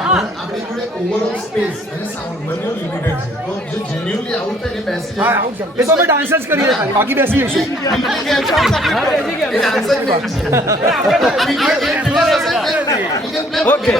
આપણી જોડે overall space અને સાઉન્ડ બંને લિમિટેડ છે તો જે જેન્યુઅલી આઉટ થાય એ બેસી જાય એ તો અમે ડાન્સ જ કરીએ ખાલી, બાકી બેસી જઈશું. ઓકે